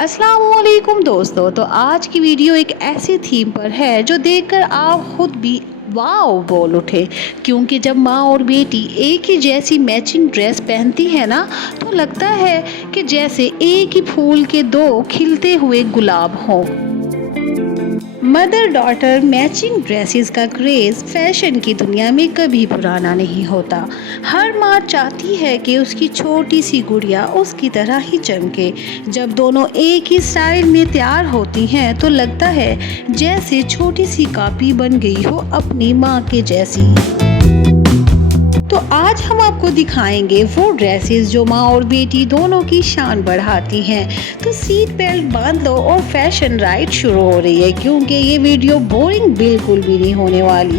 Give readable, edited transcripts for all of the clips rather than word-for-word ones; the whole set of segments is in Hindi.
अस्सलामुअलैकुम दोस्तों। तो आज की वीडियो एक ऐसी थीम पर है जो देखकर आप खुद भी वाओ बोल उठे, क्योंकि जब माँ और बेटी एक ही जैसी मैचिंग ड्रेस पहनती है ना, तो लगता है कि जैसे एक ही फूल के दो खिलते हुए गुलाब हों। मदर डॉटर मैचिंग ड्रेसेस का क्रेज़ फैशन की दुनिया में कभी पुराना नहीं होता। हर माँ चाहती है कि उसकी छोटी सी गुड़िया उसकी तरह ही चमके। जब दोनों एक ही स्टाइल में तैयार होती हैं तो लगता है जैसे छोटी सी कॉपी बन गई हो अपनी माँ के जैसी। तो आज हम आपको दिखाएंगे वो ड्रेसेस जो माँ और बेटी दोनों की शान बढ़ाती हैं। तो सीट बेल्ट बांध लो और फैशन राइड शुरू हो रही है, क्योंकि ये वीडियो बोरिंग बिल्कुल भी नहीं होने वाली।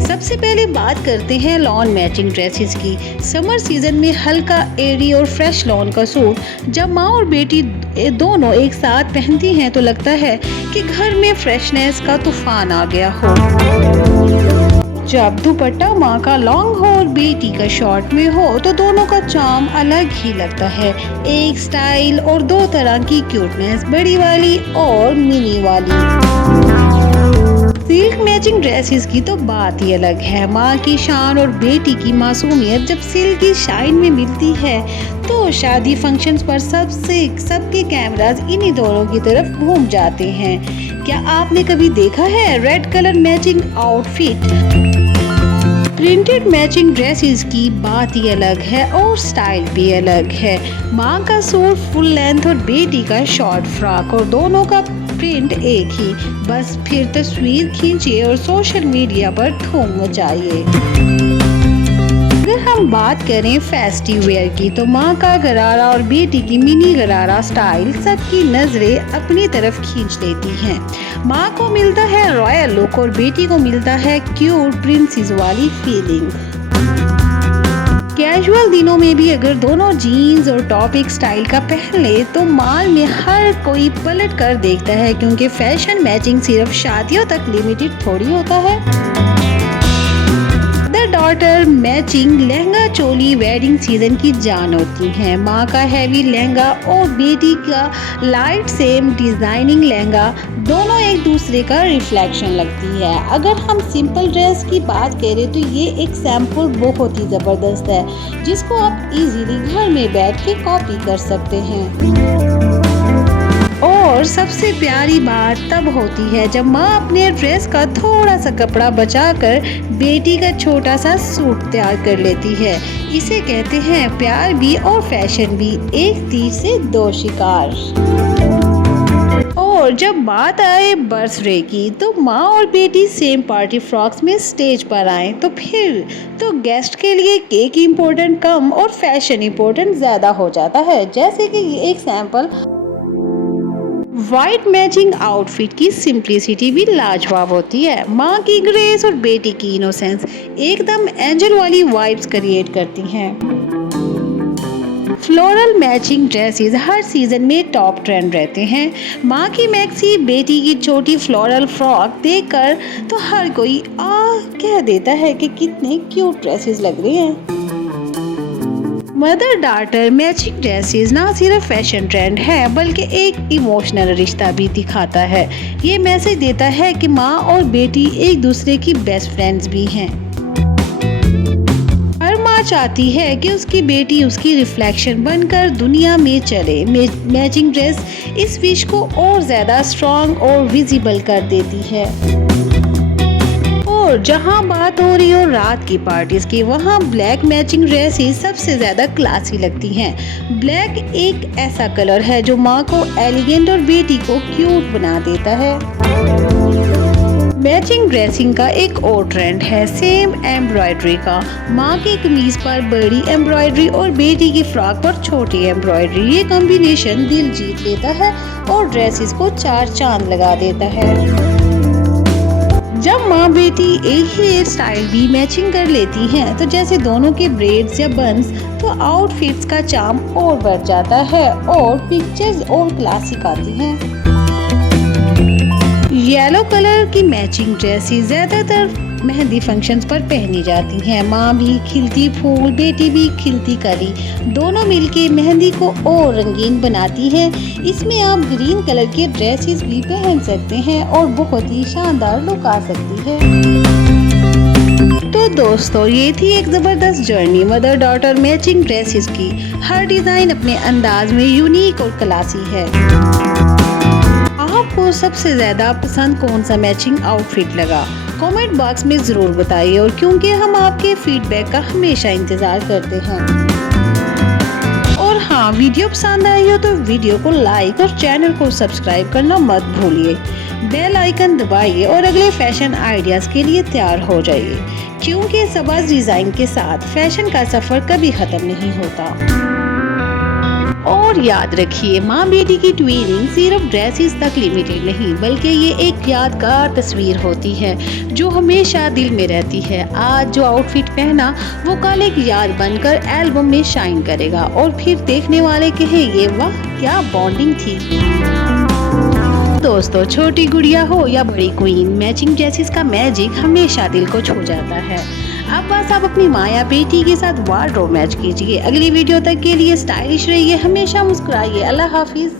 सबसे पहले बात करते हैं लॉन मैचिंग ड्रेसेस की। समर सीजन में हल्का एयरी और फ्रेश लॉन का सूट जब माँ और बेटी दोनों एक साथ पहनती हैं तो लगता है कि घर में फ्रेशनेस का तूफान आ गया हो। जब दुपट्टा माँ का लॉन्ग हो और बेटी का शॉर्ट में हो तो दोनों का चार्म अलग ही लगता है। एक स्टाइल और दो तरह की क्यूटनेस, बड़ी वाली और मिनी वाली। सिल्क मैचिंग ड्रेसेस की तो बात ही अलग है। माँ की शान और बेटी की मासूमियत जब सिल्क की शाइन में मिलती है तो शादी फंक्शंस पर सबके कैमरास इन्हीं दोनों की तरफ घूम जाते हैं। क्या आपने कभी देखा है red colour matching outfit? Printed matching dresses की बात ही अलग है और स्टाइल भी अलग है। माँ का सूट फुल लेंथ और बेटी का शॉर्ट फ्रॉक, और दोनों का प्रिंट एक ही। बस फिर तस्वीर खींचिए और सोशल मीडिया पर धूम मचाइए। अगर हम बात करें फेस्टिव वेयर की तो माँ का गरारा और बेटी की मिनी गरारा स्टाइल सबकी नजरें अपनी तरफ खींच लेती हैं। माँ को मिलता है रॉयल लुक और बेटी को मिलता है क्यूट प्रिंसेस वाली फीलिंग। कैजुअल दिनों में भी अगर दोनों जीन्स और टॉपिक स्टाइल का पहन ले तो माल में हर कोई पलट कर देखता है, क्योंकि फैशन मैचिंग सिर्फ शादियों तक लिमिटेड थोड़ी होता है। Daughter matching lehenga choli wedding season की जान होती है। माँ का हैवी लहंगा और बेटी का लाइट सेम डिजाइनिंग लहंगा दोनों एक दूसरे का रिफ्लेक्शन लगती है। अगर हम सिंपल ड्रेस की बात करें तो ये एक सैंपल बहुत ही जबरदस्त है, जिसको आप इजीली घर में बैठ के कॉपी कर सकते हैं। और सबसे प्यारी बात तब होती है जब माँ अपने ड्रेस का थोड़ा सा कपड़ा बचाकर बेटी का छोटा सा सूट तैयार कर लेती है। इसे कहते हैं प्यार भी और फैशन भी, एक तीर से दो शिकार। और जब बात आए बर्थडे की तो माँ और बेटी सेम पार्टी फ्रॉक्स में स्टेज पर आए तो फिर तो गेस्ट के लिए केक इम्पोर्टेंट कम और फैशन इम्पोर्टेंट ज़्यादा हो जाता है। जैसे कि एक सैंपल वाइट मैचिंग आउटफिट की सिंप्लिसिटी भी लाजवाब होती है। माँ की ग्रेस और बेटी की इनोसेंस एकदम एंजल वाली वाइब्स क्रिएट करती हैं। फ्लोरल मैचिंग ड्रेसेस हर सीजन में टॉप ट्रेंड रहते हैं। माँ की मैक्सी, बेटी की छोटी फ्लोरल फ्रॉक देखकर तो हर कोई कह देता है कि कितने क्यूट ड्रेसेस लग रहे हैं। मदर डॉटर मैचिंग ड्रेसेस ना सिर्फ फैशन ट्रेंड है बल्कि एक इमोशनल रिश्ता भी दिखाता है। ये मैसेज देता है कि माँ और बेटी एक दूसरे की बेस्ट फ्रेंड्स भी हैं। हर माँ चाहती है कि उसकी बेटी उसकी रिफ्लेक्शन बनकर दुनिया में चले। मैचिंग ड्रेस इस विश को और ज्यादा स्ट्रॉन्ग और विजिबल कर देती है। और जहाँ बात हो रही हो रात की पार्टीज की, वहाँ ब्लैक मैचिंग ड्रेस ही सबसे ज्यादा क्लासी लगती हैं। ब्लैक एक ऐसा कलर है जो माँ को एलिगेंट और बेटी को क्यूट बना देता है। मैचिंग ड्रेसिंग का एक और ट्रेंड है सेम एम्ब्रॉयडरी का। माँ की कमीज पर बड़ी एम्ब्रॉयडरी और बेटी की फ्रॉक पर छोटी एम्ब्रॉयडरी। ये कॉम्बिनेशन दिल जीत लेता है और ड्रेसेस को चार चांद लगा देता है। जब माँ बेटी एक ही हेयर स्टाइल भी मैचिंग कर लेती हैं तो जैसे दोनों के ब्रेड्स या बन्स, तो आउटफिट्स का चार्म और बढ़ जाता है और पिक्चर्स और क्लासिक आती हैं। येलो कलर की मैचिंग ड्रेसेस ज्यादातर मेहंदी फंक्शंस पर पहनी जाती हैं। माँ भी खिलती फूल, बेटी भी खिलती कली, दोनों मिलके मेहंदी को और रंगीन बनाती हैं। इसमें आप ग्रीन कलर के ड्रेसेस भी पहन सकते हैं और बहुत ही शानदार लुक आ सकती है। तो दोस्तों, ये थी एक ज़बरदस्त journey mother daughter matching dresses की। हर डिज़ाइन अपने अंदाज में यूनिक और क्लासी है। आपको सबसे ज़्यादा पसंद कौन सा मैचिंग आउटफिट लगा? कमेंट बॉक्स में ज़रूर बताइए, और क्योंकि हम आपके फीडबैक का हमेशा इंतज़ार करते हैं। और हाँ, वीडियो पसंद आई हो तो वीडियो को लाइक और चैनल को सब्सक्राइब करना मत भूलिए। बेल आइकन दबाइए और अगले फैशन आइडियाज़ के लिए तैयार हो जाइए, क्योंकि ज़बरदस्त डिज़ाइन के साथ फैशन का सफ़र कभी ख़त्म नहीं होता। और याद रखिए, माँ बेटी की ट्विनिंग सिर्फ ड्रेसेस तक लिमिटेड नहीं, बल्कि ये एक यादगार तस्वीर होती है जो हमेशा दिल में रहती है। आज जो आउटफिट पहना वो कल एक याद बनकर एल्बम में शाइन करेगा, और फिर देखने वाले कहेंगे वाह क्या बॉन्डिंग थी। दोस्तों, छोटी गुड़िया हो या बड़ी क्वीन, मैचिंग ड्रेसेस का मैजिक हमेशा दिल को छू जाता है। अब बस आप अपनी माँ या बेटी के साथ वार्डरोब मैच कीजिए। अगली वीडियो तक के लिए स्टाइलिश रहिए, हमेशा मुस्कुराइए। अल्लाह हाफिज।